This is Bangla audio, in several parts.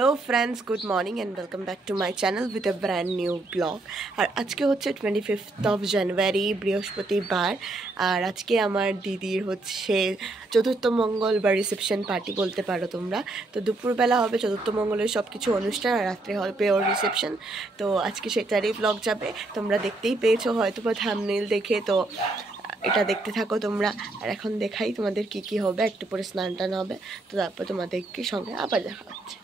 Hello friends, good morning and welcome back to my channel with a brand new blog. और आज के होच्छे 25 জানুয়ারি বৃহস্পতিবার। আর আজকে আমার দিদির হচ্ছে চতুর্থ মঙ্গল বা রিসেপশন পার্টি বলতে পারো তোমরা। তো দুপুরবেলা হবে চতুর্থ মঙ্গলের সব কিছু অনুষ্ঠান, আর রাত্রে হবে ওর রিসেপশন। তো আজকে সেটারই ব্লগ যাবে, তোমরা দেখতেই পেয়েছো হয়তো বা থাম্বনেল দেখে। তো এটা দেখতে থাকো তোমরা। আর এখন দেখাই তোমাদের কি কি হবে। একটু পরে স্নান টান হবে, তো তারপর তোমাদেরকে সঙ্গে আবার দেখা হচ্ছে।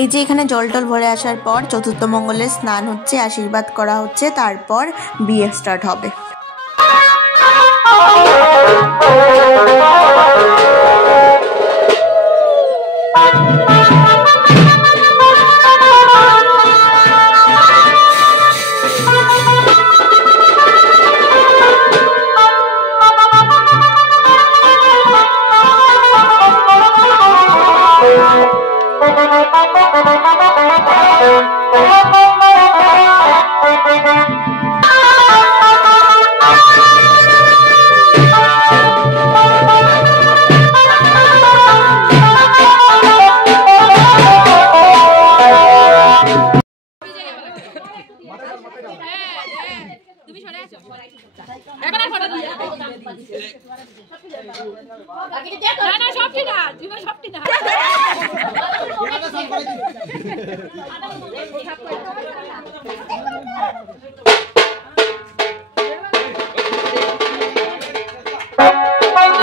এই যে এখানে জল টল ভরে আসার পর চতুর্থ মঙ্গলের স্নান হচ্ছে, আশীর্বাদ করা হচ্ছে, তারপর বিয়ে স্টার্ট হবে।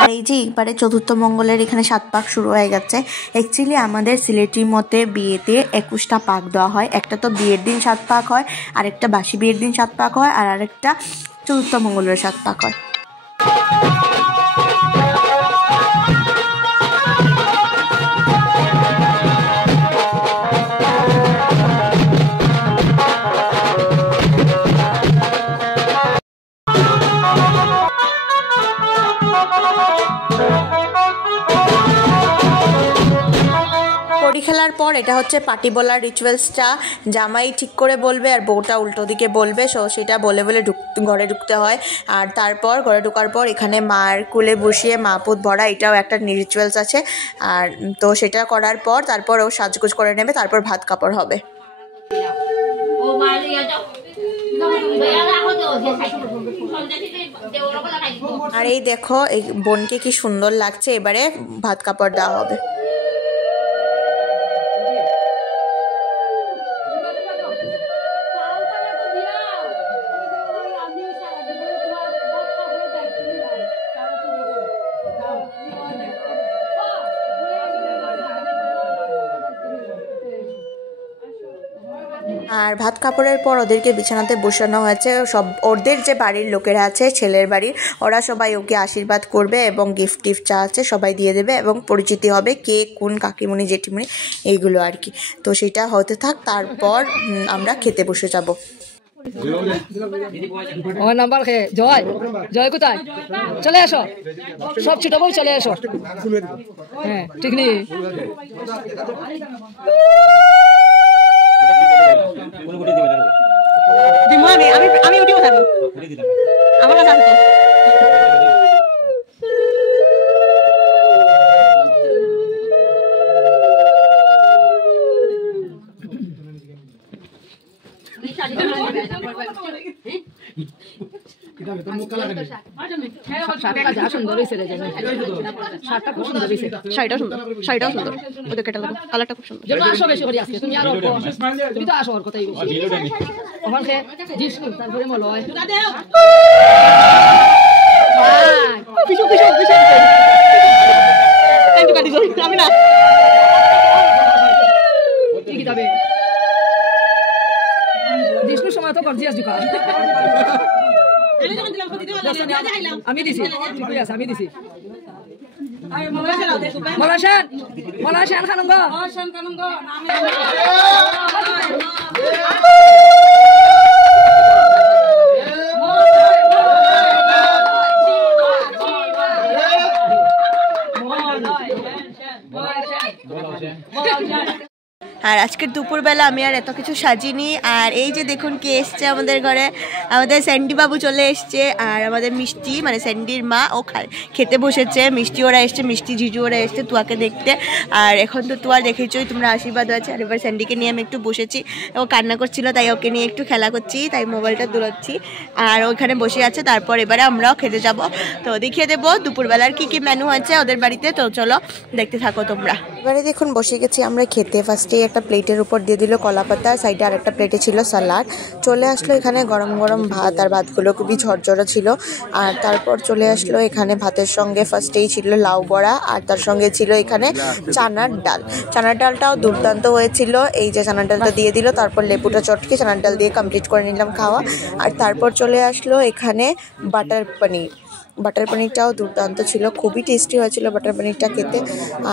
আর এই যে এবারে চতুর্থ মঙ্গলের এখানে 7 পাক শুরু হয়ে গেছে। অ্যাকচুয়ালি আমাদের সিলেটির মতে বিয়েতে 21টা পাক দেওয়া হয়। একটা তো বিয়ের দিন 7 পাক হয়, আরেকটা বাসি বিয়ের দিন 7 পাক হয়, আর আরেকটা চতুর্থ মঙ্গলের 7 পাক হয়। খেলার পর এটা হচ্ছে পার্টি বলার রিচুয়ালসটা। জামাই ঠিক করে বলবে আর বউটা উল্টো দিকে বলবে, সো সেটা বলে বলে ঘরে ঢুকতে হয়। আর তারপর ঘরে ঢোকার পর এখানে মার কোলে বসিয়ে মা পুত ভরা, এটাও একটা রিচুয়ালস আছে। আর তো সেটা করার পর তারপর ও সাজগোজ করে নেবে, তারপর ভাত কাপড় হবে। আর এই দেখো এই বোনকে কি সুন্দর লাগছে, এবারে ভাত কাপড় দেওয়া হবে। আর ভাত কাপড়ের পর ওদেরকে বিছানাতে বসানো হয়েছে। সব ওদের যে বাড়ির লোকেরা আছে, ছেলের বাড়ির, ওরা সবাই ওকে আশীর্বাদ করবে এবং গিফট টিফট যা আছে সবাই দিয়ে দেবে এবং পরিচিতি হবে, কে কোন কাকিমণি জেঠিমণি এইগুলো আর কি। তো সেটা হতে থাক, তারপর আমরা খেতে বসে যাব। আমার নাম্বার খেয়ে জয় জয় কোথায়? চলে আসো, সব ছোট বউ চলে আসো। হ্যাঁ ঠিক নেই, আমি উঠে বসাবো আমার কাছে আসতে। শাড়িটাও সুন্দর, শাড়িটাও সুন্দর, ওদের কেটে লাগো, কালারটা খুব সুন্দর। তুমি আর তুমি তো আসো, ওর কথাই ওখানে তারপরে মলয় আমি না কি কিতাবে জিষ্ণুর সময় তো গর্জিয়াস দোকান আমি দিছি, ঠিক আছে আমি দিছি। মলাশান খানুঙ্গ আর আজকের দুপুরবেলা আমি আর এত কিছু সাজিনি। আর এই যে দেখুন কে এসছে আমাদের ঘরে, আমাদের স্যান্ডি বাবু চলে এসছে। আর আমাদের মিষ্টি মানে স্যান্ডির মা ও খেতে বসেছে। মিষ্টি ওরা এসছে, মিষ্টি জিজু ওরা এসছে তুয়াকে দেখতে। আর এখন তো তুয়া দেখেছোই তোমরা, আশীর্বাদ আছে। আর এবার স্যান্ডিকে নিয়ে আমি একটু বসেছি, ও কান্না করছিল তাই ওকে নিয়ে একটু খেলা করছি, তাই মোবাইলটা দৌড়াচ্ছি। আর ওখানে বসে আছে। তারপর এবারে আমরাও খেতে যাব, তো দেখিয়ে দেবো দুপুরবেলার কি কি মেনু আছে ওদের বাড়িতে। তো চলো দেখতে থাকো তোমরা। এবারে দেখুন বসে গেছি আমরা খেতে। ফার্স্টে একটা প্লেটের উপর দিয়ে দিল কলা পাতা, সাইডে আর একটা প্লেটে ছিল সালাড। চলে আসলো এখানে গরম গরম ভাত, আর ভাতগুলো খুবই ঝরঝরা ছিল। আর তারপর চলে আসলো এখানে ভাতের সঙ্গে ফার্স্টেই ছিল লাউ বড়া, আর তার সঙ্গে ছিল এখানে চানার ডাল। চানার ডালটাও দুর্দান্ত হয়েছিল। এই যে চানার ডালটা দিয়ে দিল, তারপর লেবুটা চটকে চানার ডাল দিয়ে কমপ্লিট করে নিলাম খাওয়া। আর তারপর চলে আসলো এখানে বাটার পনির। বাটার পনিরটাও দুর্দান্ত ছিল, খুবই টেস্টি হয়েছিল বাটার পনিরটা খেতে।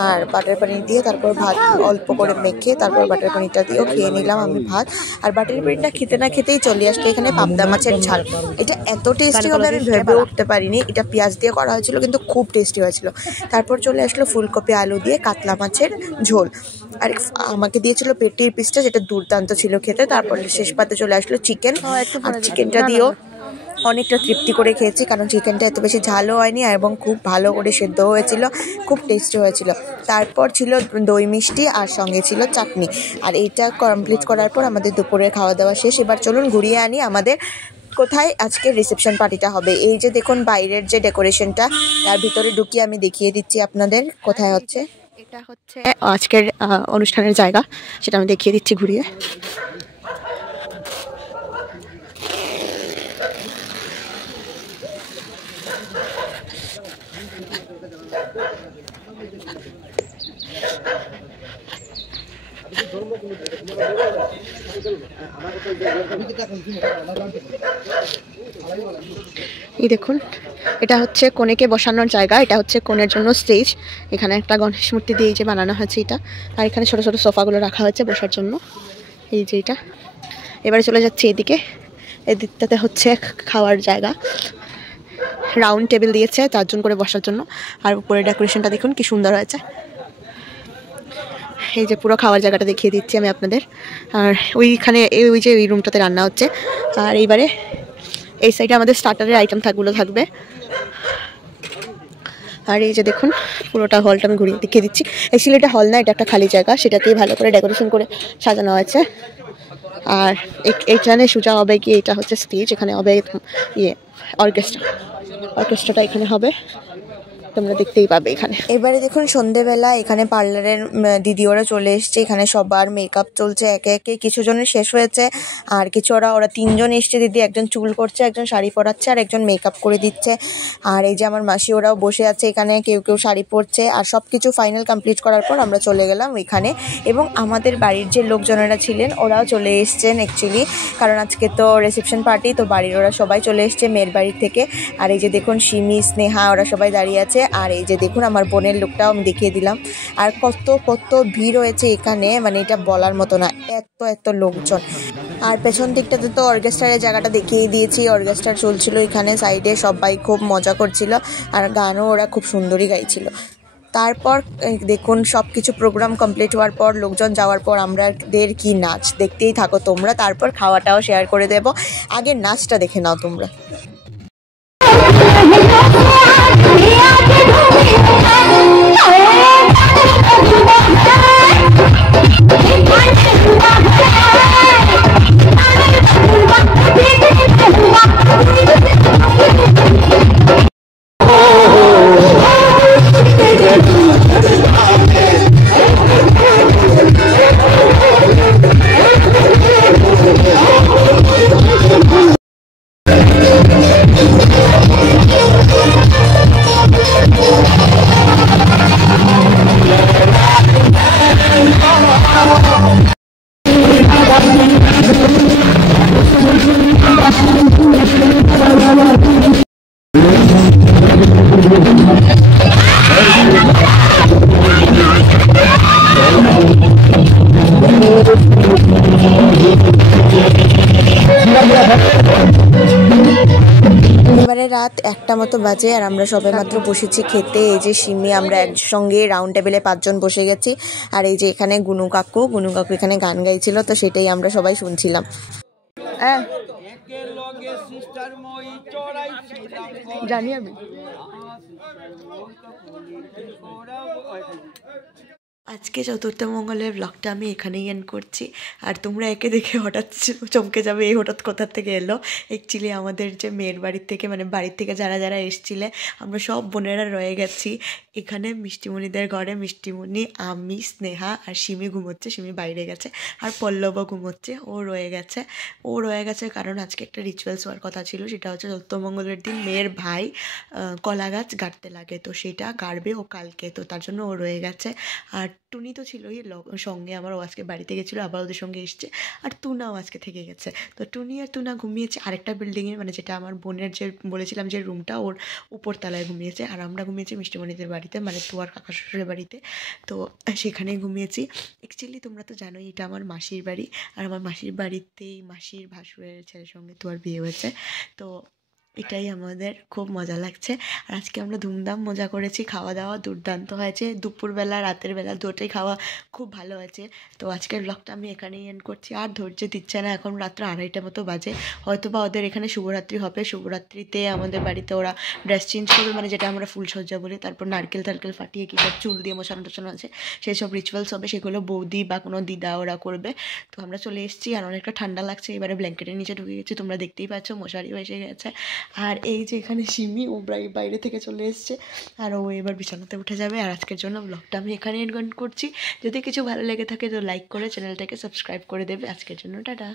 আর বাটার পনির দিয়ে তারপর ভাত অল্প করে মেখে তারপর বাটার পনিরটা দিয়েও খেয়ে নিলাম আমি ভাত। আর বাটার পনিরটা খেতে না খেতেই চলে আসলো এখানে পাবদা মাছের ঝাল। এটা এত টেস্টি হবে আমি ভেবে উঠতে পারিনি। এটা পেঁয়াজ দিয়ে করা হয়েছিল কিন্তু খুব টেস্টি হয়েছিল। তারপর চলে আসলো ফুলকপি আলু দিয়ে কাতলা মাছের ঝোল। আর আমাকে দিয়েছিল পেটির পিসটা, যেটা দুর্দান্ত ছিল খেতে। তারপর শেষ পাতে চলে আসলো চিকেন, আর চিকেনটা দিয়েও অনেকটা তৃপ্তি করে খেয়েছি, কারণ চিকেনটা এত বেশি ঝালও হয়নি এবং খুব ভালো করে সেদ্ধ হয়েছিল, খুব টেস্টি হয়েছিল। তারপর ছিল দই মিষ্টি আর সঙ্গে ছিল চাটনি। আর এইটা কমপ্লিট করার পর আমাদের দুপুরের খাওয়া দাওয়া শেষ। এবার চলুন ঘুরিয়ে আনি আমাদের কোথায় আজকে রিসেপশন পার্টিটা হবে। এই যে দেখুন বাইরের যে ডেকোরেশনটা, তার ভিতরে ঢুকিয়ে আমি দেখিয়ে দিচ্ছি আপনাদের কোথায় হচ্ছে। এটা হচ্ছে আজকের অনুষ্ঠানের জায়গা, সেটা আমি দেখিয়ে দিচ্ছি ঘুরিয়ে। এই দেখুন এটা হচ্ছে কনেকে বসানোর জায়গা, এটা হচ্ছে কনের জন্য স্টেজ। এখানে একটা গণেশ মূর্তি দিয়ে যে বানানো হয়েছে এটা। আর এখানে ছোট ছোট সোফাগুলো রাখা হয়েছে বসার জন্য, এই যে এটা। এবারে চলে যাচ্ছে এদিকে, এদিকটাতে হচ্ছে খাওয়ার জায়গা, রাউন্ড টেবিল দিয়েছে 4 জন করে বসার জন্য। আর উপরে ডেকোরেশনটা দেখুন কি সুন্দর হয়েছে। এই যে পুরো খাওয়ার জায়গাটা দেখিয়ে দিচ্ছি আমি আপনাদের। আর ওইখানে ওই যে ওই রুমটাতে রান্না হচ্ছে। আর এইবারে এই সাইডে আমাদের স্টার্টারের আইটেম থাকবে। আর এই যে দেখুন পুরোটা হলটা আমি ঘুরিয়ে দেখিয়ে দিচ্ছি। অ্যাকচুয়ালি এটা হল না, এটা একটা খালি জায়গা, সেটাকেই ভালো করে ডেকোরেশন করে সাজানো হয়েছে। আর এখানে সোজা হবে কি, এটা হচ্ছে স্টেজ, এখানে হবে অর্কেস্ট্রাটা এখানে হবে, তোমরা দেখতেই পাবে এখানে। এবারে দেখুন সন্ধেবেলা এখানে পার্লারের দিদি ওরা চলে এসছে। এখানে সবার মেকআপ চলছে একে একে, কিছু জনের শেষ হয়েছে আর কিছু ওরা 3 জন এসছে দিদি, একজন চুল করছে, একজন শাড়ি পরাচ্ছে আর একজন মেকআপ করে দিচ্ছে। আর এই যে আমার মাসি ওরাও বসে আছে এখানে, কেউ কেউ শাড়ি পরছে। আর সব কিছু ফাইনাল কমপ্লিট করার পর আমরা চলে গেলাম ওইখানে। এবং আমাদের বাড়ির যে লোকজনেরা ছিলেন ওরাও চলে এসছেন অ্যাকচুয়ালি, কারণ আজকে তো রিসেপশন পার্টি, তো বাড়ির ওরা সবাই চলে এসছে মেয়ের বাড়ির থেকে। আর এই যে দেখুন সিমি, স্নেহা ওরা সবাই দাঁড়িয়ে আছে। আর এই যে দেখুন আমার বোনের লুকটাও আমি দেখিয়ে দিলাম। আর কত ভিড় হয়েছে এখানে, মানে এটা বলার মতো না, এত লোকজন। আর পেছন দিকটাতে তো অর্কেস্ট্রারের জায়গাটা দেখিয়ে দিয়েছি, অর্কেস্ট্রা চলছিল এখানে সাইডে, সবাই খুব মজা করছিল আর গানও ওরা খুব সুন্দরই গাইছিল। তারপর দেখুন সব কিছু প্রোগ্রাম কমপ্লিট হওয়ার পর, লোকজন যাওয়ার পর আমাদের কি নাচ, দেখতেই থাকো তোমরা। তারপর খাওয়াটাও শেয়ার করে দেব, আগে নাচটা দেখে নাও তোমরা। রাত 1টা মতো বাজে আর আমরা সবে মাত্র বসেছি খেতে। এই যে সিমি, আমরা একসঙ্গে রাউন্ড টেবিলে 5 জন বসে গেছি। আর এই যে এখানে গুনু কাকু এখানে গান গাইছিল, তো সেটাই আমরা সবাই শুনছিলাম। জানি আমি আজকে চতুর্থ মঙ্গলের ব্লগটা আমি এখানেই এন্ড করছি। আর তোমরা একে দেখে হঠাৎ চমকে যাবে, এই হঠাৎ কোথা থেকে এলো। অ্যাকচুয়ালি আমাদের যে মেয়ের বাড়ির থেকে, মানে বাড়ির থেকে যারা যারা এসছিলে, আমরা সব বোনেরা রয়ে গেছি এখানে মিষ্টিমণিদের ঘরে। মিষ্টিমণি, আমি, স্নেহা আর সিমি ঘুমোচ্ছে, সিমি বাইরে গেছে। আর পল্লবও ঘুমোচ্ছে, ও রয়ে গেছে কারণ আজকে একটা রিচুয়ালস হওয়ার কথা ছিল। সেটা হচ্ছে চতুর্থ মঙ্গলের দিন মেয়ের ভাই কলা গাছ গাড়তে লাগে, তো সেটা গাড়বে ও কালকে, তো তার জন্য ও রয়ে গেছে। আর টুনি তো ছিলই সঙ্গে আমার, ও আজকে বাড়িতে গেছিলো, আবার ওদের সঙ্গে এসছে। আর তুনাও আজকে থেকে গেছে। তো টুনি আর তুনা ঘুমিয়েছে আরেকটা বিল্ডিংয়ে, মানে যেটা আমার বোনের যে বলেছিলাম যে রুমটা, ওর উপরতলায় ঘুমিয়েছে। আর আমরা ঘুমিয়েছি মিষ্টিমণিদের বাড়িতে, মানে তুয়ার কাকা শ্বশুরের বাড়িতে, তো সেখানেই ঘুমিয়েছি। অ্যাকচুয়ালি তোমরা তো জানোই এটা আমার মাসির বাড়ি, আর আমার মাসির বাড়িতেই মাসির ভাসুরের ছেলের সঙ্গে তুয়ার বিয়ে হয়েছে। তো এটাই আমাদের খুব মজা লাগছে। আর আজকে আমরা ধুমধাম মজা করেছি, খাওয়া দাওয়া দুর্দান্ত হয়েছে, দুপুরবেলা রাতের বেলা দুটোই খাওয়া খুব ভালো হয়েছে। তো আজকের ব্লগটা আমি এখানেই এন্ড করছি। আর ধৈর্য দিচ্ছে না, এখন রাত্র 2:30 মতো বাজে। হয়তো বা ওদের এখানে শুভরাত্রি হবে, শুভরাত্রিতে আমাদের বাড়িতে ওরা ড্রেস চেঞ্জ করবে, মানে যেটা আমরা ফুলসজ্জা বলি। তারপর নারকেল ফাটিয়ে কী সব চুল দিয়ে মোছানো টোছানো আছে, সেই সব রিচুয়ালস হবে, সেগুলো বৌদি বা কোনো দিদা ওরা করবে। তো আমরা চলে এসেছি, আর অনেকটা ঠান্ডা লাগছে, এবারে ব্ল্যাঙ্কেটের নিচে ঢুকে গেছি, তোমরা দেখতেই পাচ্ছ মশারিও এসে গেছে। আর এই যে এখানে সিমি, ও বাইরে থেকে চলে এসছে, আর ও এবার বিছানাতে উঠে যাবে। আর আজকের জন্য ব্লগটা আমি এখানে এন্ড করছি। যদি কিছু ভালো লেগে থাকে তো লাইক করে চ্যানেলটাকে সাবস্ক্রাইব করে দেবে। আজকের জন্য টাটা।